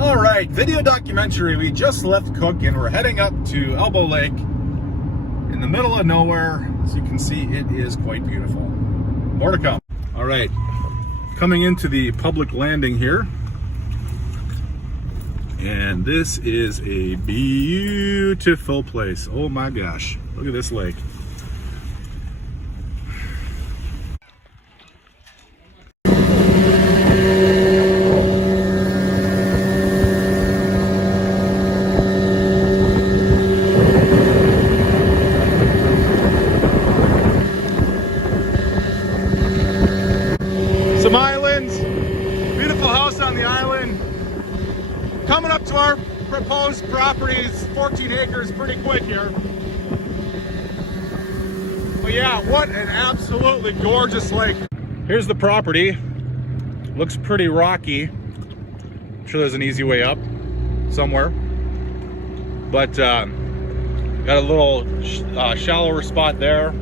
All right, video documentary. We just left Cook and we're heading up to Elbow Lake in the middle of nowhere. As you can see, it is quite beautiful. More to come. All right, coming into the public landing here. And this is a beautiful place. Oh my gosh, look at this lake. Some islands, beautiful house on the island. Coming up to our proposed properties, 14 acres, pretty quick here. But yeah, what an absolutely gorgeous lake. Here's the property. Looks pretty rocky. I'm sure there's an easy way up somewhere. But got a little shallower spot there.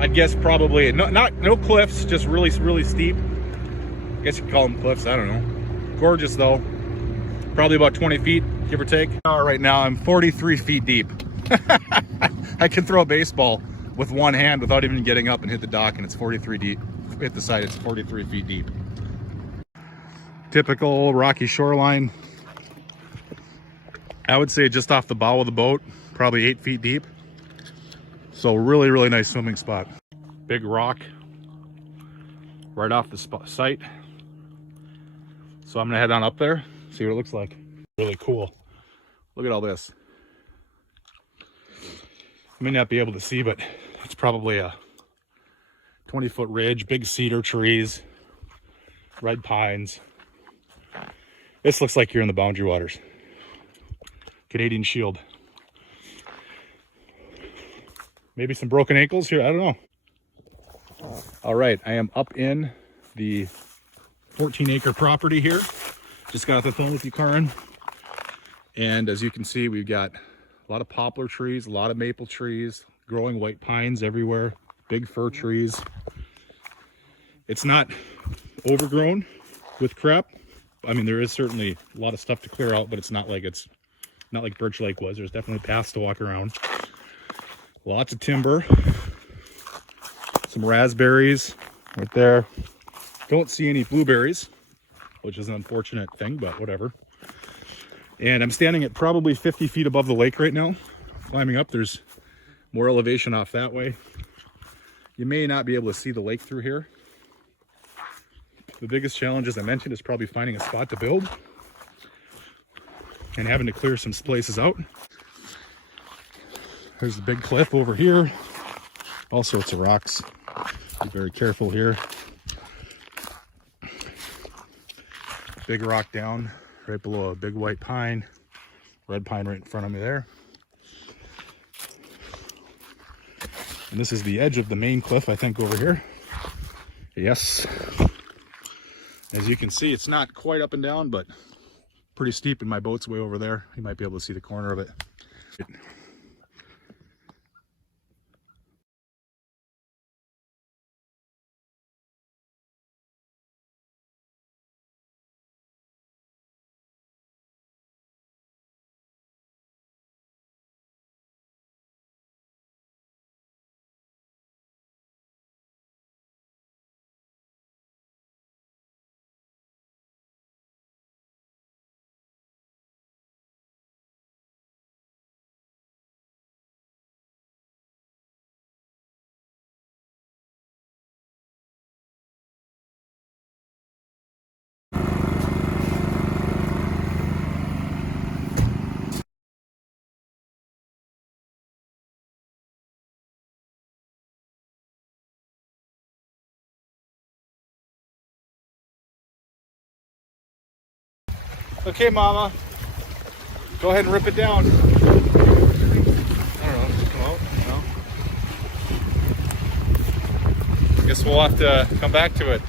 I'd guess probably no cliffs, just really steep. I guess you could call them cliffs, I don't know. Gorgeous though. Probably about 20 feet, give or take. Right now I'm 43 feet deep. I can throw a baseball with one hand without even getting up and hit the dock, and it's 43 deep. Hit the side, it's 43 feet deep. Typical rocky shoreline. I would say just off the bow of the boat, probably 8 feet deep. So really nice swimming spot. Big rock right off the site. So I'm gonna head on up there, see what it looks like. Really cool. Look at all this. You may not be able to see, but it's probably a 20-foot ridge, big cedar trees, red pines. This looks like you're in the Boundary Waters. Canadian Shield. Maybe some broken ankles here, I don't know. All right, I am up in the 14-acre property here. Just got off the phone with you, Karin. And as you can see, we've got a lot of poplar trees, a lot of maple trees, growing white pines everywhere, big fir trees. It's not overgrown with crap. I mean, there is certainly a lot of stuff to clear out, but it's not like Birch Lake was. There's definitely paths to walk around. Lots of timber, some raspberries right there. Don't see any blueberries, which is an unfortunate thing, but whatever. And I'm standing at probably 50 feet above the lake right now. Climbing up, there's more elevation off that way. You may not be able to see the lake through here. The biggest challenge, as I mentioned, is probably finding a spot to build and having to clear some places out. There's the big cliff over here. All sorts of rocks. Be very careful here. Big rock down right below a big white pine. Red pine right in front of me there. And this is the edge of the main cliff, I think, over here. Yes. As you can see, it's not quite up and down, but pretty steep, and my boat's way over there. You might be able to see the corner of it. Okay, Mama. Go ahead and rip it down. I don't know, just come out, no? Guess we'll have to come back to it.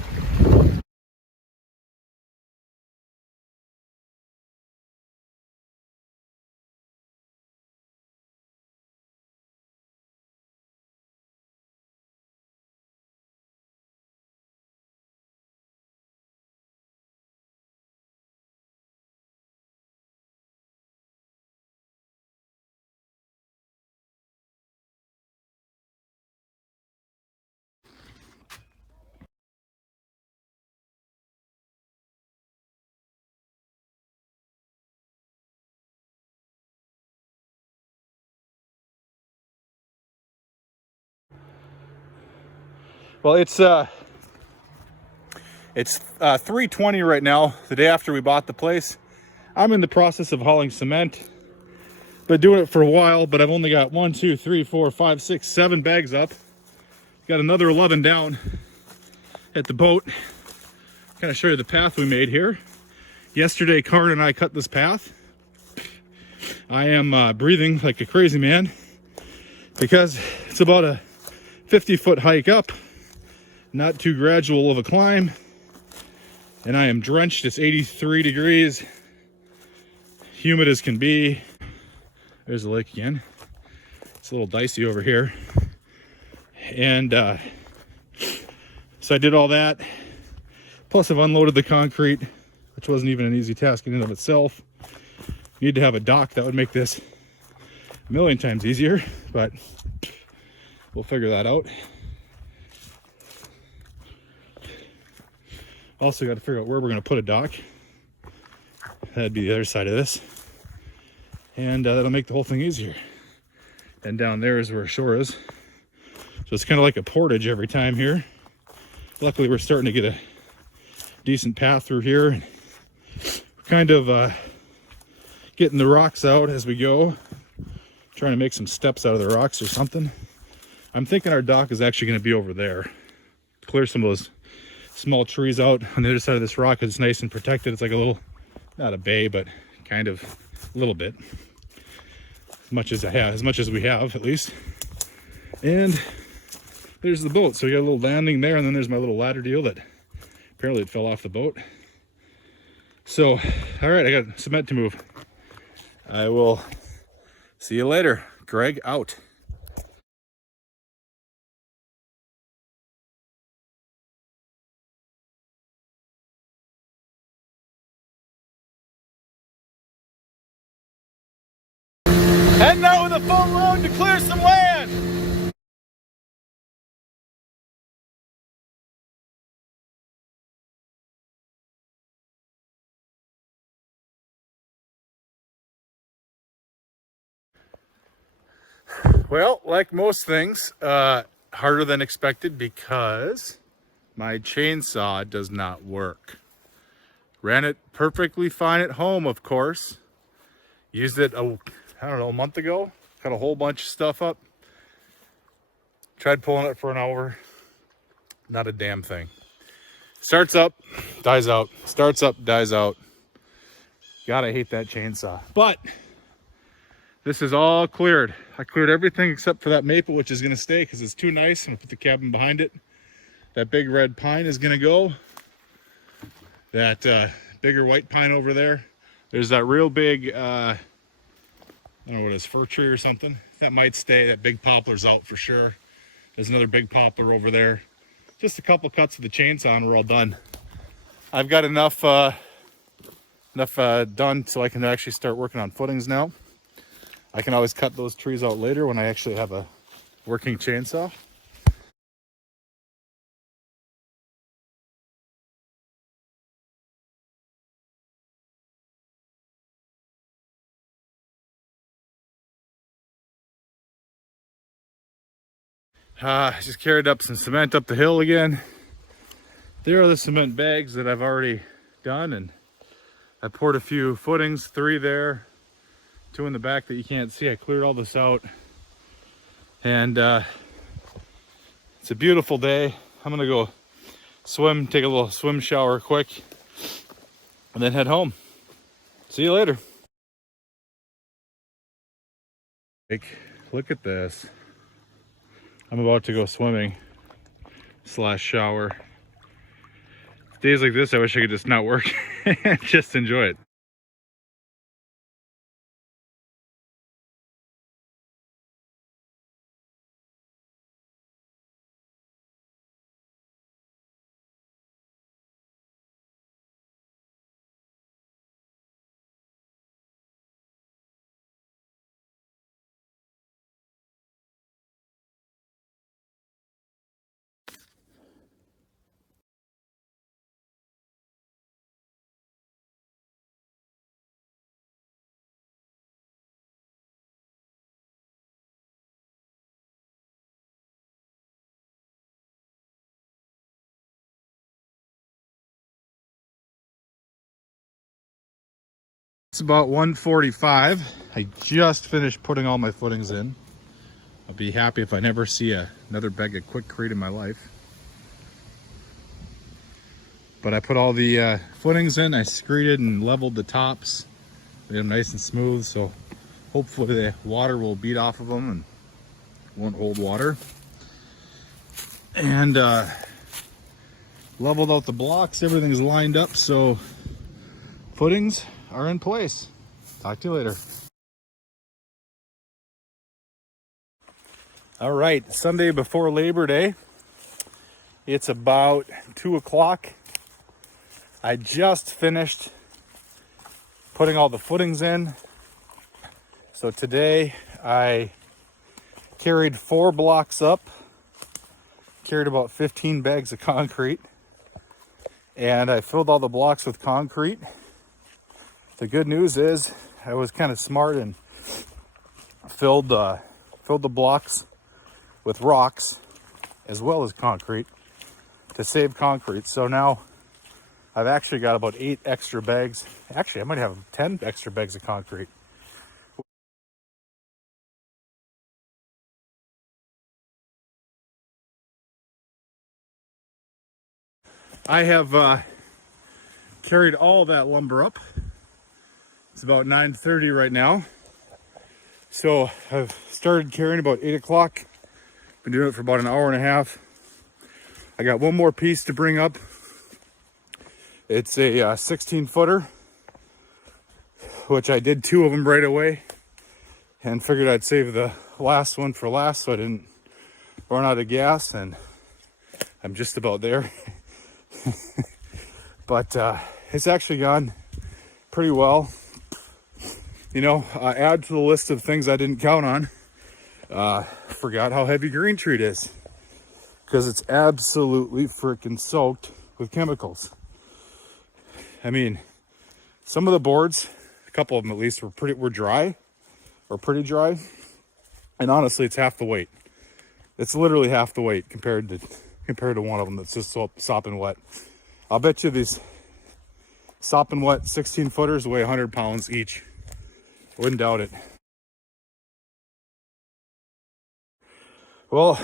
Well, it's 3:20 right now, the day after we bought the place. I'm in the process of hauling cement. Been doing it for a while, but I've only got 1, 2, 3, 4, 5, 6, 7 bags up. Got another 11 down at the boat. Kind of show you the path we made here. Yesterday, Karin and I cut this path. I am breathing like a crazy man because it's about a 50-foot hike up, not too gradual of a climb, and I am drenched. It's 83 degrees, humid as can be. There's the lake again. It's a little dicey over here. And so I did all that. Plus I've unloaded the concrete, which wasn't even an easy task in and of itself. Need to have a dock. That would make this a million times easier, but we'll figure that out. Also got to figure out where we're going to put a dock. That'd be the other side of this. And that'll make the whole thing easier. And down there is where shore is. So it's kind of like a portage every time here. Luckily we're starting to get a decent path through here. And we're kind of getting the rocks out as we go. Trying to make some steps out of the rocks or something. I'm thinking our dock is actually going to be over there. Clear some of those small trees out on the other side of this rock. It's nice and protected. It's like a little, not a bay, but kind of a little bit. As much as we have at least. And there's the boat. So we got a little landing there, and then there's my little ladder deal that apparently it fell off the boat. So, all right, I got cement to move. I will see you later. Greg out. Heading out with a full load to clear some land. Well, like most things, harder than expected because my chainsaw does not work. Ran it perfectly fine at home, of course. Used it, I don't know, a month ago. Cut a whole bunch of stuff up. Tried pulling it for an hour. Not a damn thing. Starts up, dies out. Starts up, dies out. God, I hate that chainsaw. But this is all cleared. I cleared everything except for that maple, which is going to stay because it's too nice. I'm going to put the cabin behind it. That big red pine is going to go. That bigger white pine over there. There's that real big, I don't know what it is, fir tree or something. That might stay. That big poplar's out for sure. There's another big poplar over there. Just a couple cuts with the chainsaw and we're all done. I've got enough done so I can actually start working on footings now. I can always cut those trees out later when I actually have a working chainsaw. I just carried up some cement up the hill again. There are the cement bags that I've already done, and I poured a few footings, 3 there, 2 in the back that you can't see. I cleared all this out, and it's a beautiful day. I'm gonna go swim, take a little swim shower quick, and then head home. See you later. Look at this. I'm about to go swimming / shower. Days like this, I wish I could just not work and just enjoy it. It's about 1:45. I just finished putting all my footings in. I'll be happy if I never see another bag of Quikrete in my life. But I put all the footings in, I screeded and leveled the tops. Made them nice and smooth, so hopefully the water will beat off of them and won't hold water. And leveled out the blocks, everything's lined up, so footings are in place. Talk to you later. All right, Sunday before Labor Day. It's about 2 o'clock. I just finished putting all the footings in. So today I carried 4 blocks up, carried about 15 bags of concrete, and I filled all the blocks with concrete. The good news is I was kind of smart and filled the blocks with rocks as well as concrete to save concrete. So now I've actually got about 8 extra bags. Actually, I might have 10 extra bags of concrete. I have carried all that lumber up. It's about 9:30 right now. So I've started carrying about 8 o'clock. Been doing it for about an hour and a half. I got one more piece to bring up. It's a 16 footer, which I did 2 of them right away and figured I'd save the last one for last so I didn't run out of gas, and I'm just about there. But it's actually gone pretty well. You know, add to the list of things I didn't count on. Forgot how heavy green treat is, because it's absolutely freaking soaked with chemicals. I mean, some of the boards, a couple of them at least, were dry, or pretty dry, and honestly, it's half the weight. It's literally half the weight compared to one of them that's just sopping wet. I'll bet you these sopping wet 16 footers weigh 100 pounds each. Wouldn't doubt it. Well,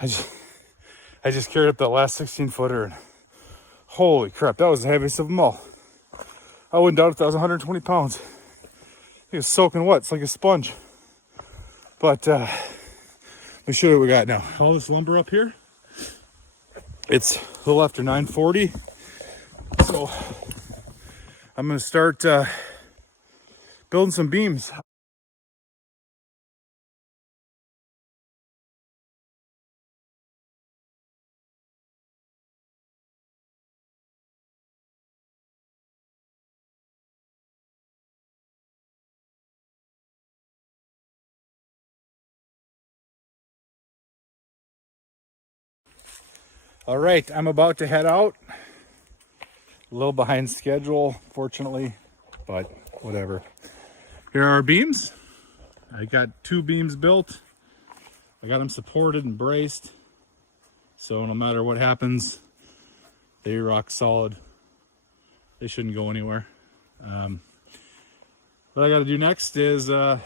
I just carried up that last 16 footer, and holy crap, that was the heaviest of them all. I wouldn't doubt if that was 120 pounds. It's soaking wet, it's like a sponge. But let me show you what we got now. All this lumber up here, it's a little after 9:40. So I'm gonna start building some beams. All right, I'm about to head out. A little behind schedule, fortunately, but whatever. Here are our beams. I got 2 beams built. I got them supported and braced, so no matter what happens, they rock solid. They shouldn't go anywhere. What I got to do next is gotta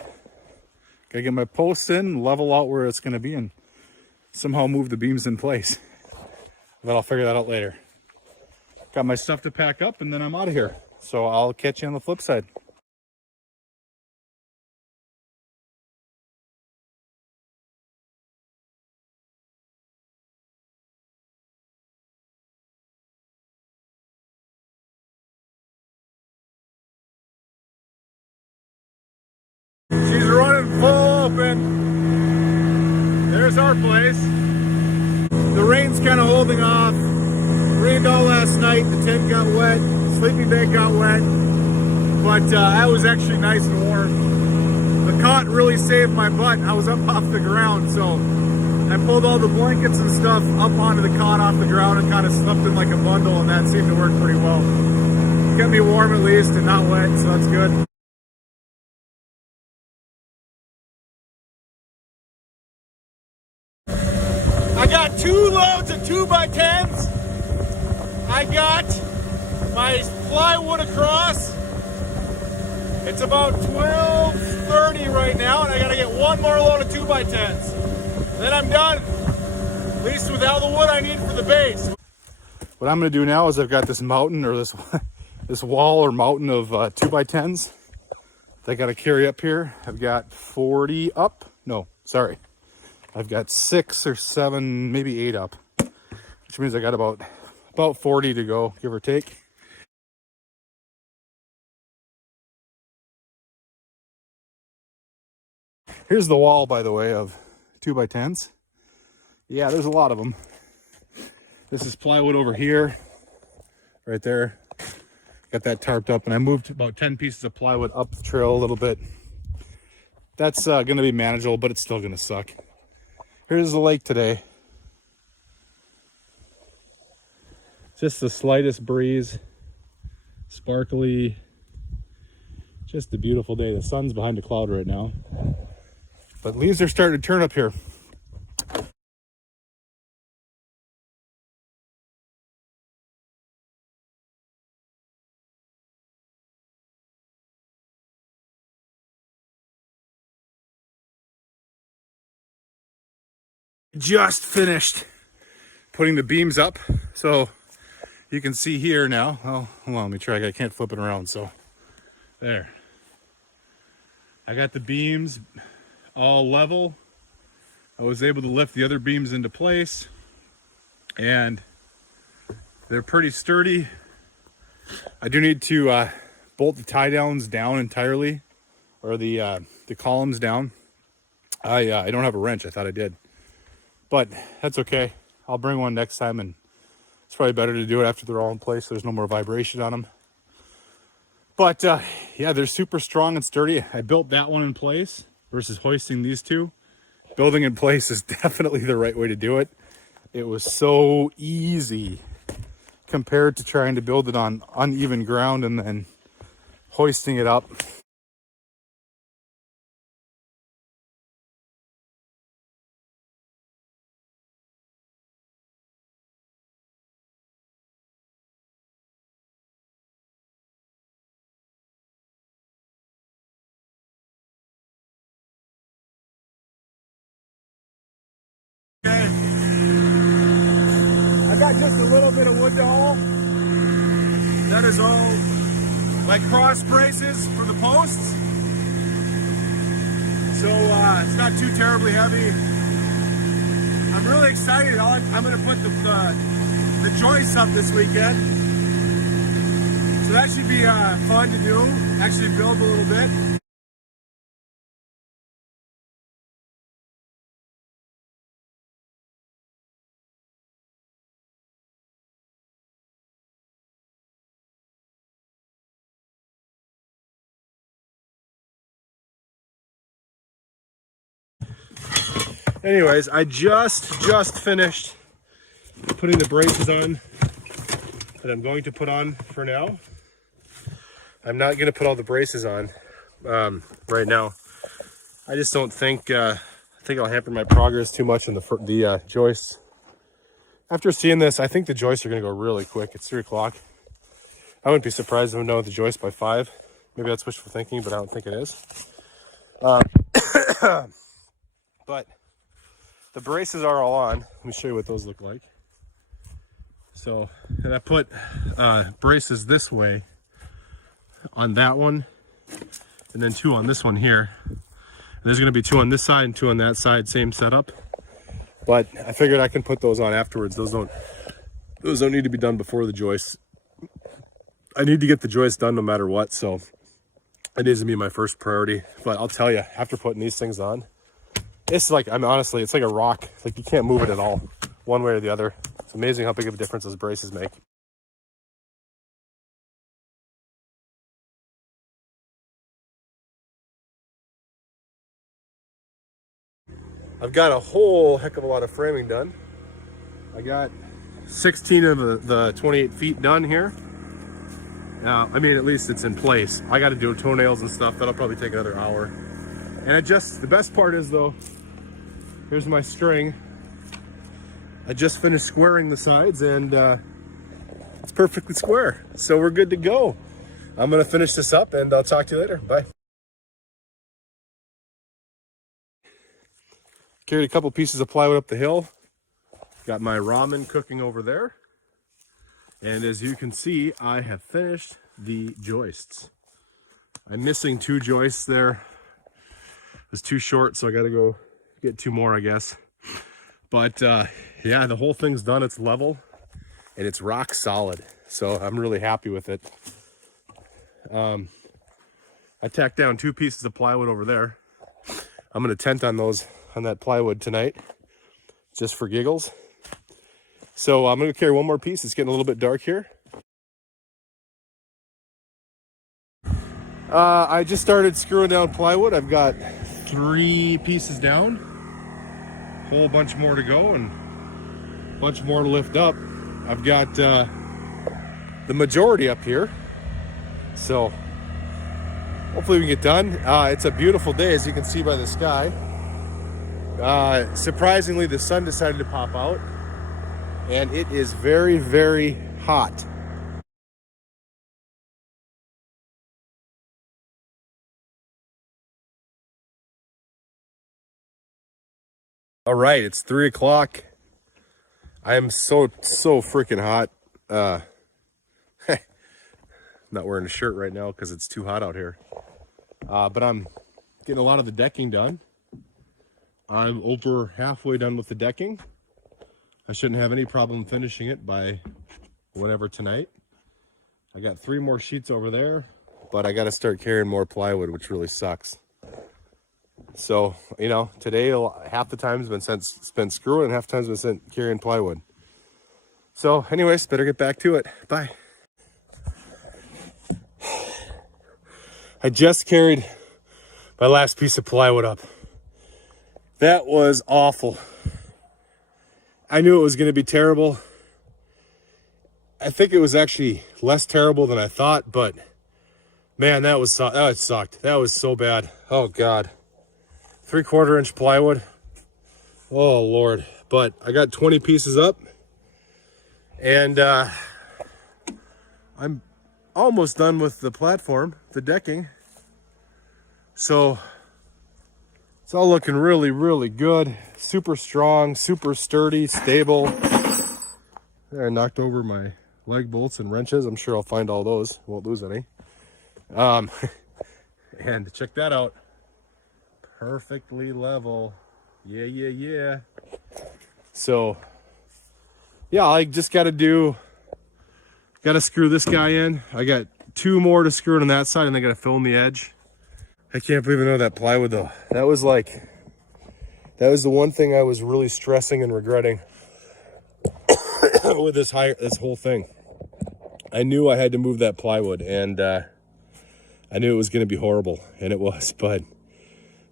get my posts in, level out where it's going to be, and somehow move the beams in place. But I'll figure that out later. Got my stuff to pack up, and then I'm out of here. So I'll catch you on the flip side. She's running full open. There's our place. The rain's kind of holding off. Rained all last night. The tent got wet. Sleeping bag got wet. But that was actually nice and warm. The cot really saved my butt. I was up off the ground, so I pulled all the blankets and stuff up onto the cot off the ground and kind of stuffed in like a bundle, and that seemed to work pretty well. Kept me warm at least and not wet, so that's good. I got 2 loads of 2x10s. I got my plywood across. It's about 12:30 right now, and I gotta get one more load of 2x10s. Then I'm done, at least with all the wood I need for the base. What I'm gonna do now is I've got this mountain, or this this wall or mountain of 2x10s that I gotta carry up here. I've got 40 up. No, sorry. I've got 6 or 7, maybe 8 up, which means I got about 40 to go, give or take. Here's the wall, by the way, of 2x10s. Yeah, there's a lot of them. This is plywood over here, right there. Got that tarped up, and I moved about 10 pieces of plywood up the trail a little bit. That's gonna be manageable, but it's still gonna suck. Here's the lake today. Just the slightest breeze, sparkly, just a beautiful day. The sun's behind a cloud right now, but leaves are starting to turn up here. Just finished putting the beams up, so you can see here now. Oh, hold on, let me try. I can't flip it around, so there. I got the beams all level. I was able to lift the other beams into place, and they're pretty sturdy. I do need to bolt the tie downs down entirely, or the columns down. I don't have a wrench. I thought I did, but that's okay. I'll bring one next time, and it's probably better to do it after they're all in place so there's no more vibration on them. But yeah, they're super strong and sturdy. I built that one in place versus hoisting these two. Building in place is definitely the right way to do it. It was so easy compared to trying to build it on uneven ground and then hoisting it up. I got just a little bit of wood to haul. That is all like cross braces for the posts. So it's not too terribly heavy. I'm really excited. I'm going to put the joists up this weekend. So that should be fun to do. Actually build a little bit. Anyways, I just finished putting the braces on that I'm going to put on for now. I'm not going to put all the braces on right now. I just don't think I think I'll hamper my progress too much in the joists. After seeing this, I think the joists are going to go really quick. It's 3 o'clock. I wouldn't be surprised if I know the joist by 5. Maybe that's wishful thinking, but I don't think it is. But the braces are all on. Let me show you what those look like. So, and I put braces this way on that one, and then 2 on this one here. And there's going to be 2 on this side and 2 on that side, same setup. But I figured I can put those on afterwards. Those don't need to be done before the joists. I need to get the joists done no matter what, so it needs to be my first priority. But I'll tell you, after putting these things on, it's like, honestly, it's like a rock. Like, you can't move it at all, one way or the other. It's amazing how big of a difference those braces make. I've got a whole heck of a lot of framing done. I got 16 of the 28 feet done here. Now, I mean, at least it's in place. I got to do toenails and stuff. That'll probably take another hour. And the best part is, though, here's my string. I just finished squaring the sides, and it's perfectly square. So we're good to go. I'm gonna finish this up and I'll talk to you later. Bye. Carried a couple pieces of plywood up the hill. Got my ramen cooking over there. And as you can see, I have finished the joists. I'm missing 2 joists there. It was too short, so I gotta go get 2 more, I guess. But yeah, the whole thing's done. It's level and it's rock solid. So I'm really happy with it. I tacked down 2 pieces of plywood over there. I'm gonna tent on that plywood tonight, just for giggles. So I'm gonna carry 1 more piece. It's getting a little bit dark here. I just started screwing down plywood. I've got 3 pieces down, a whole bunch more to go, and a bunch more to lift up. I've got the majority up here, so hopefully we can get done. It's a beautiful day, as you can see by the sky. Surprisingly, the sun decided to pop out, and it is very, very hot. All right, it's 3 o'clock. I am so freaking hot. Not wearing a shirt right now because it's too hot out here. But I'm getting a lot of the decking done. I'm over halfway done with the decking. I shouldn't have any problem finishing it by whatever tonight. I got 3 more sheets over there, but I got to start carrying more plywood, which really sucks. So, you know, today half the time's been spent screwing and half the time's been spent carrying plywood. So anyways, better get back to it. Bye. I just carried my last piece of plywood up. That was awful. I knew it was going to be terrible. I think it was actually less terrible than I thought, but man, that sucked. That was so bad. Oh God. 3/4 inch plywood. Oh Lord. But I got 20 pieces up, and I'm almost done with the platform, the decking. So it's all looking really, really good. Super strong, super sturdy, stable. There, I knocked over my leg bolts and wrenches. I'm sure I'll find all those. Won't lose any. And check that out. Perfectly level. Yeah. So yeah, I just gotta screw this guy in. I got 2 more to screw in on that side, and I gotta fill in the edge. I can't believe I know that plywood though. That was the one thing I was really stressing and regretting with this whole thing. I knew I had to move that plywood, and I knew it was going to be horrible, and it was, but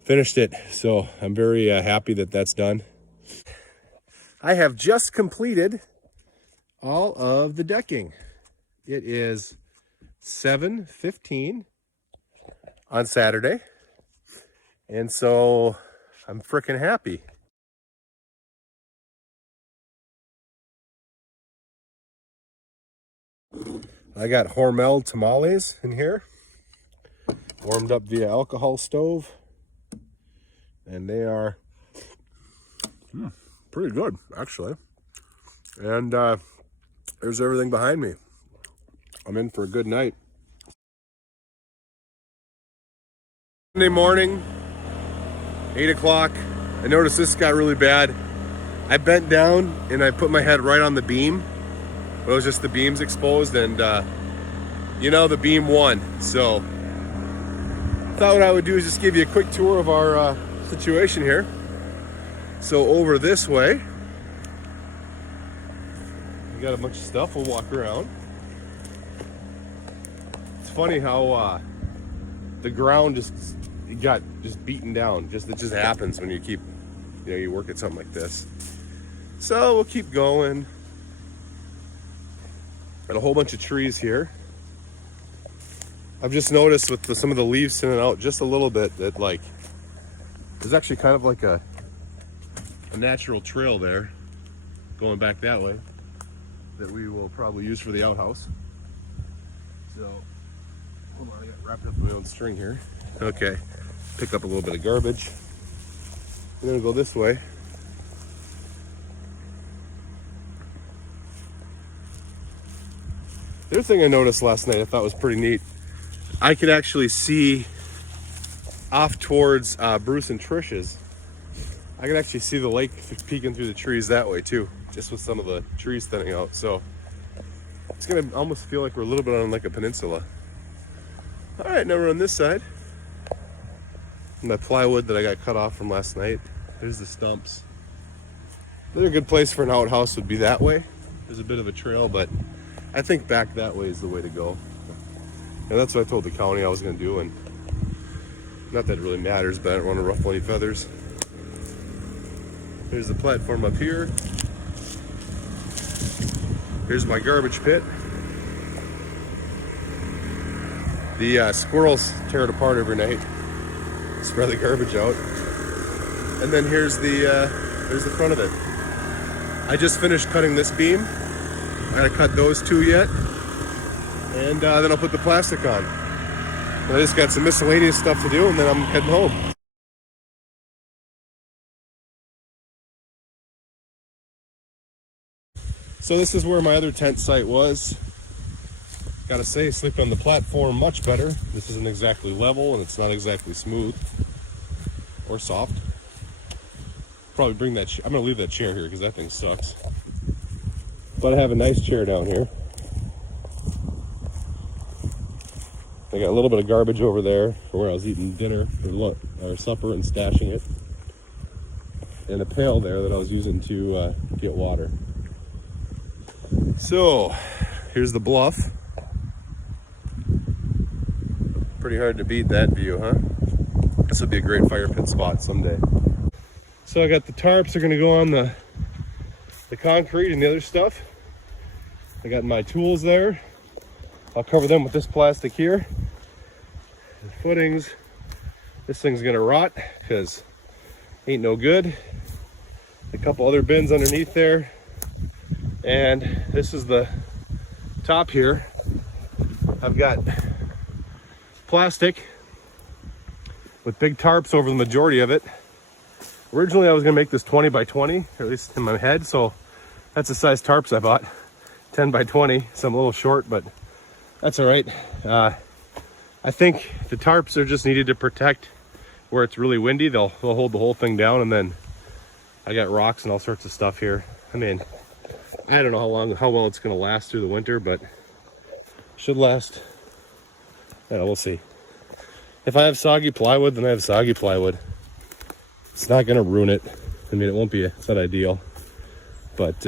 finished it. So I'm very happy that that's done. I have just completed all of the decking. It is 7:15 on Saturday, and so I'm freaking happy. I got Hormel tamales in here, warmed up via alcohol stove, and they are pretty good, actually. And there's everything behind me. I'm in for a good night. Monday morning, 8 o'clock. I noticed this got really bad. I bent down and I put my head right on the beam. It was just the beams exposed, and you know, the beam won. So thought what I would do is just give you a quick tour of our situation here. So over this way, we got a bunch of stuff. We'll walk around. It's funny how the ground got beaten down. It just happens when you keep, you work at something like this. So we'll keep going. Got a whole bunch of trees here. I've just noticed with some of the leaves thinning out just a little bit that there's actually kind of like a natural trail there going back that way that we will probably use for the outhouse. So Hold on, I got wrapped up in my own string here. Okay, pick up a little bit of garbage. And then go this way. The other thing I noticed last night I thought was pretty neat. I could actually see off towards Bruce and Trish's. I could actually see the lake peeking through the trees that way too, just with some of the trees thinning out. So it's gonna almost feel like we're a little bit on like a peninsula. All right, now we're on this side. My plywood that I got cut off from last night. There's the stumps. Another good place for an outhouse would be that way. There's a bit of a trail, but I think back that way is the way to go. And that's what I told the county I was gonna do, and not that it really matters, but I don't want to ruffle any feathers. Here's the platform up here. Here's my garbage pit. The squirrels tear it apart every night, spread the garbage out. And then here's the front of it. I just finished cutting this beam. I gotta cut those two yet. And then I'll put the plastic on. And I just got some miscellaneous stuff to do, and then I'm heading home. So this is where my other tent site was. Gotta say, sleeping on the platform much better. This isn't exactly level, and it's not exactly smooth or soft. Probably bring that. I'm gonna leave that chair here because that thing sucks. But I have a nice chair down here. I got a little bit of garbage over there for where I was eating dinner or supper and stashing it, and a pail there that I was using to get water. So here's the bluff. Pretty hard to beat that view, huh? This would be a great fire pit spot someday. So I got the tarps that are gonna go on the concrete and the other stuff. I got my tools there. I'll cover them with this plastic here. The footings, this thing's gonna rot because ain't no good. A couple other bins underneath there. And this is the top here. I've got plastic with big tarps over the majority of it. Originally I was gonna make this 20 by 20, or at least in my head, so that's the size tarps I bought, 10 by 20, so I'm a little short, but that's all right. I think the tarps are just needed to protect where it's really windy. They'll hold the whole thing down, and then I got rocks and all sorts of stuff here. I mean, I don't know how well it's gonna last through the winter, but should last. Yeah, we'll see. If I have soggy plywood, then I have soggy plywood. It's not gonna ruin it. I mean, it's not ideal, but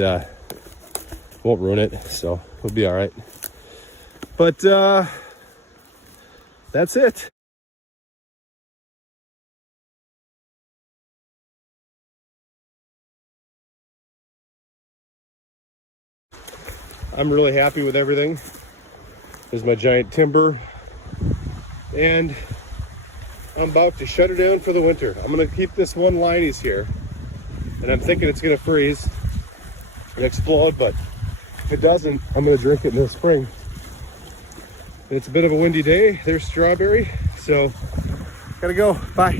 won't ruin it, so we'll be all right. But that's it. I'm really happy with everything. There's my giant timber, and I'm about to shut it down for the winter. I'm gonna keep this one lineys here, and I'm thinking it's gonna freeze and explode, but if it doesn't, I'm gonna drink it in the spring. And it's a bit of a windy day. There's Strawberry, so gotta go. Bye.